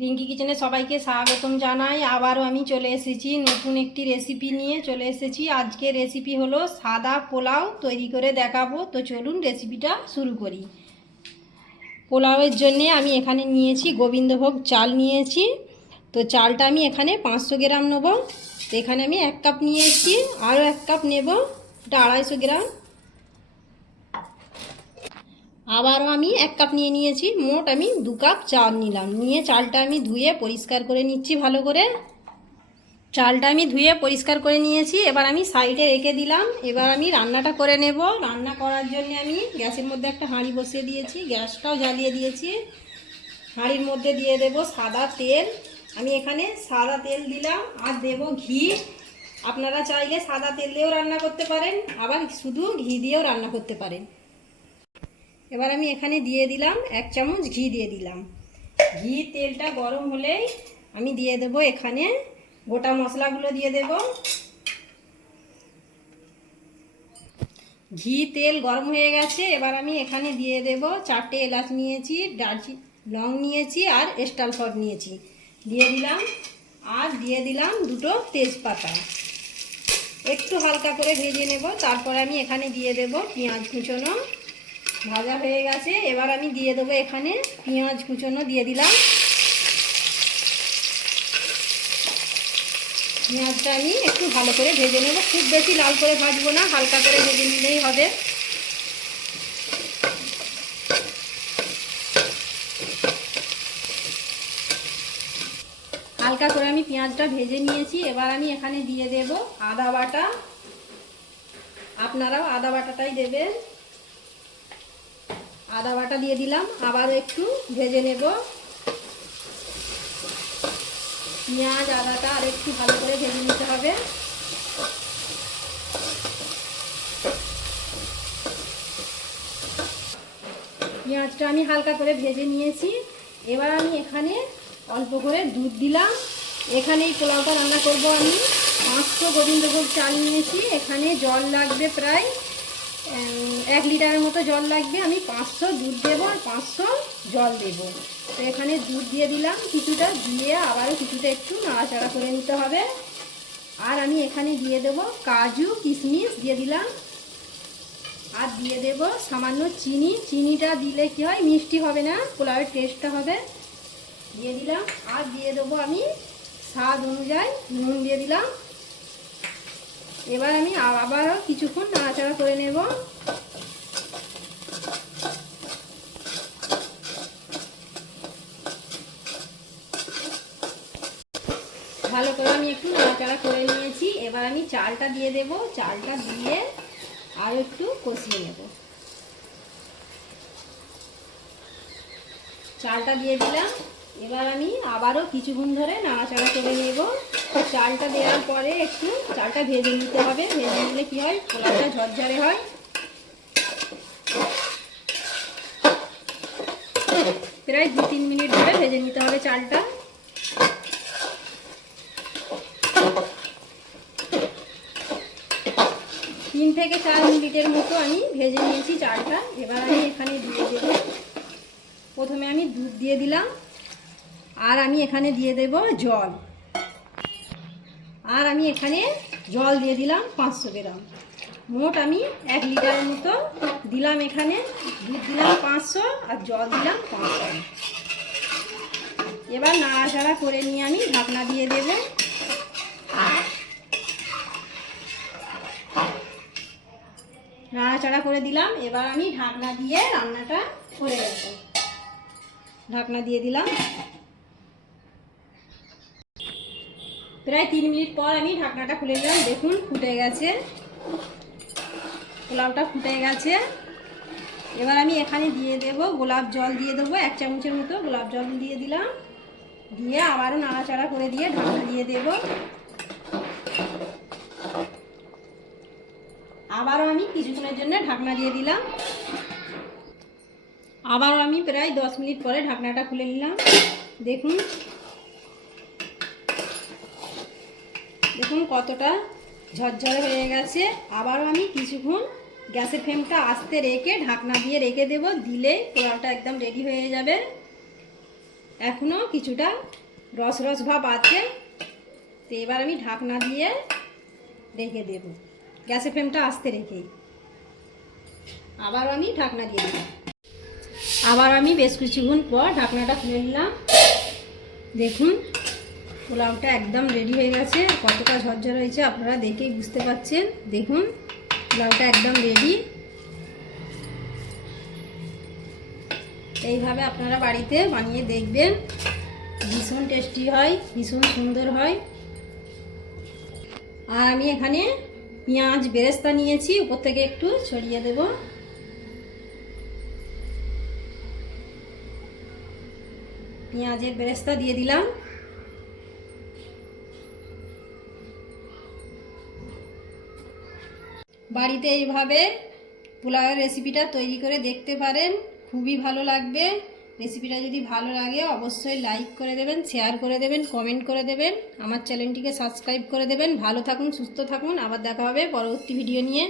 রিঙ্কি কিচেনে সবাইকে স্বাগতম জানাই। আবারও আমি চলে এসেছি নতুন একটি রেসিপি নিয়ে। চলে এসেছি। আজকে রেসিপি হলো সাদা পোলাও তৈরি করে দেখাবো। তো চলুন রেসিপিটা শুরু করি। পোলাওয়ের জন্যে আমি এখানে নিয়েছি গোবিন্দভোগ চাল নিয়েছি। তো চালটা আমি এখানে পাঁচশো গ্রাম নেব। তো এখানে আমি এক কাপ নিয়েছি। আরও এক কাপ নেব। এটা আড়াইশো গ্রাম। আবারও আমি এক কাপ নিয়ে নিয়েছি, মোট আমি দু কাপ চাল নিলাম। নিয়ে চালটা আমি ধুয়ে পরিষ্কার করে নিচ্ছি ভালো করে। চালটা আমি ধুয়ে পরিষ্কার করে নিয়েছি, এবার আমি সাইডে রেখে দিলাম। এবার আমি রান্নাটা করে নেব। রান্না করার জন্য আমি গ্যাসের মধ্যে একটা হাঁড়ি বসিয়ে দিয়েছি, গ্যাসটাও জ্বালিয়ে দিয়েছি। হাঁড়ির মধ্যে দিয়ে দেব সাদা তেল। আমি এখানে সাদা তেল দিলাম আর দেব ঘি। আপনারা চাইলে সাদা তেল দিয়েও রান্না করতে পারেন, আবার শুধু ঘি দিয়েও রান্না করতে পারেন। এবার আমি এখানে দিয়ে দিলাম এক চামচ ঘি দিয়ে দিলাম। ঘি তেলটা গরম হলেই আমি দিয়ে দেব এখানে গোটা মশলাগুলো দিয়ে দেব। ঘি তেল গরম হয়ে গেছে, এবার আমি এখানে দিয়ে দেব চারটে এলাচ নিয়েছি দারচি লং নিয়েছি আর স্টাল ফট নিয়েছি। দিয়ে দিলাম আর দিয়ে দিলাম দুটো তেজপাতা। একটু হালকা করে ভেজে নেব, তারপর আমি এখানে দিয়ে দেব পেঁয়াজ কুচোনো। ভাজা হয়ে গেছে। এবার আমি দিয়ে দেবো এখানে পেঁয়াজ কুচোনো দিয়ে দিলাম। পেঁয়াজটা আমি একটু ভালো করে ভেজে নেব। খুব বেশি লাল করে ভাজবো না, হালকা করে ভেজে নিলেই হবে। হালকা করে আমি পেঁয়াজটা ভেজে নিয়েছি। এবার আমি এখানে দিয়ে দেব আদা বাটা। আপনারাও আদা বাটাটাই দেবেন। আদা বাটা দিয়ে দিলাম। আবার একটু ভেজে নেব। পেঁয়াজ, আদাটা আর একটু ভালো করে ভেজে নিতে হবে। পেঁয়াজটা আমি হালকা করে ভেজে নিয়েছি। এবার আমি এখানে অল্প করে দুধ দিলাম। এখানে এই পোলাওটা রান্না করব আমি। পাঁচশো গোবিন্দভোগ চাল নিয়েছি। এখানে জল লাগবে প্রায় এক লিটারের মতো জল লাগবে, আমি পাঁচশো দুধ দেবো আর পাঁচশো জল দেব। তো এখানে দুধ দিয়ে দিলাম, কিছুটা দিয়ে আবারও কিছুটা একটু নাড়াচাড়া করে নিতে হবে। আর আমি এখানে দিয়ে দেব কাজু, কিশমিশ দিয়ে দিলাম। আর দিয়ে দেব সামান্য চিনি। চিনিটা দিলে কি হয়, মিষ্টি হবে না, পোলাওয়ের টেস্টটা হবে। দিয়ে দিলাম। আর দিয়ে দেবো আমি স্বাদ অনুযায়ী নুন দিয়ে দিলাম। এবার আমি আবারও কিছুক্ষণ নাড়াচাড়া করে নেব। ভালো করে আমি একটু নাড়াচাড়া করে নিয়েছি। এবার আমি চালটা দিয়ে দেব। চালটা দিয়ে আর একটু কষিয়ে নেব। চালটা দিয়ে দিলাম। এবার আমি আবারও কিছুক্ষণ ধরে নাড়াচাড়া করে নেব। চালটা দেওয়ার পরে একটু চালটা ভেজে নিতে হবে। ভেজে নিলে কি হয়? পোলাওটা ঝরঝরে হয়। প্রায় দু তিন মিনিট ধরে ভেজে নিতে হবে চালটা। তিন থেকে চার মিনিটের মতো আমি ভেজে নিয়েছি চালটা। এবার আমি এখানে দিয়ে দেবো। প্রথমে আমি দুধ দিয়ে দিলাম। আর আমি এখানে দিয়ে দেব জল। আর আমি এখানে জল দিয়ে দিলাম পাঁচশো গ্রাম। মোট আমি এক লিটারের মতো দিলাম এখানে। দুধ দিলাম পাঁচশো আর জল দিলাম পাঁচশো। এবার নাড়াচাড়া করে নিয়ে আমি ঢাকনা দিয়ে দেব। নাড়াচাড়া করে দিলাম। এবার আমি ঢাকনা দিয়ে রান্নাটা করে দেব ঢাকনা দিয়ে দিলাম। প্রায় তিন মিনিট পর আমি ঢাকনাটা খুলে দিলাম দেখুন, ফুটে গেছে। পোলাওটা ফুটে গেছে। এবার আমি এখানে দিয়ে দেব গোলাপ জল দিয়ে দেবো, এক চামচের মতো গোলাপ জল দিয়ে দিলাম। দিয়ে আবারও নাড়াচাড়া করে দিয়ে ঢাকনা দিয়ে দেব। আবারও আমি কিছুক্ষণের জন্য ঢাকনা দিয়ে দিলাম। আবারও আমি প্রায় দশ মিনিট পরে ঢাকনাটা খুলে নিলাম। দেখুন দেখুন কতটা ঝরঝরে হয়ে গেছে। আবারও আমি কিছুক্ষণ গ্যাসের ফ্লেমটা আস্তে রেখে ঢাকনা দিয়ে রেখে দেব, দিলে পোলাওটা একদম রেডি হয়ে যাবে। এখনও কিছুটা রস রস ভাব আছে। তো এবার আমি ঢাকনা দিয়ে রেখে দেব, গ্যাসের ফ্লেমটা আস্তে রেখেই। আবার আমি ঢাকনা দিয়ে দিলাম আবার আমি বেশ কিছুক্ষণ পর ঢাকনাটা খুলে নিলাম। দেখুন পোলাওটা একদম রেডি হয়ে গেছে। কতটা ঝরঝর হয়েছে আপনারা দেখেই বুঝতে পারছেন দেখুন, পোলাওটা একদম রেডি এইভাবে আপনারা বাড়িতে বানিয়ে দেখবেন। ভীষণ টেস্টি হয়, ভীষণ সুন্দর হয়। আর আমি এখানে পেঁয়াজ বেরেস্তা নিয়েছি, উপর থেকে একটু ছড়িয়ে দেব। পেঁয়াজের বেরেস্তা দিয়ে দিলাম। বাড়িতে এইভাবে পোলাওয়ের রেসিপিটা তৈরি করে দেখতে পারেন, খুবই ভালো লাগবে। রেসিপিটা যদি ভালো লাগে, অবশ্যই লাইক করে দেবেন শেয়ার করে দেবেন কমেন্ট করে দেবেন। আমার চ্যানেলটিকে সাবস্ক্রাইব করে দেবেন। ভালো থাকুন, সুস্থ থাকুন। আবার দেখা হবে পরবর্তী ভিডিও নিয়ে।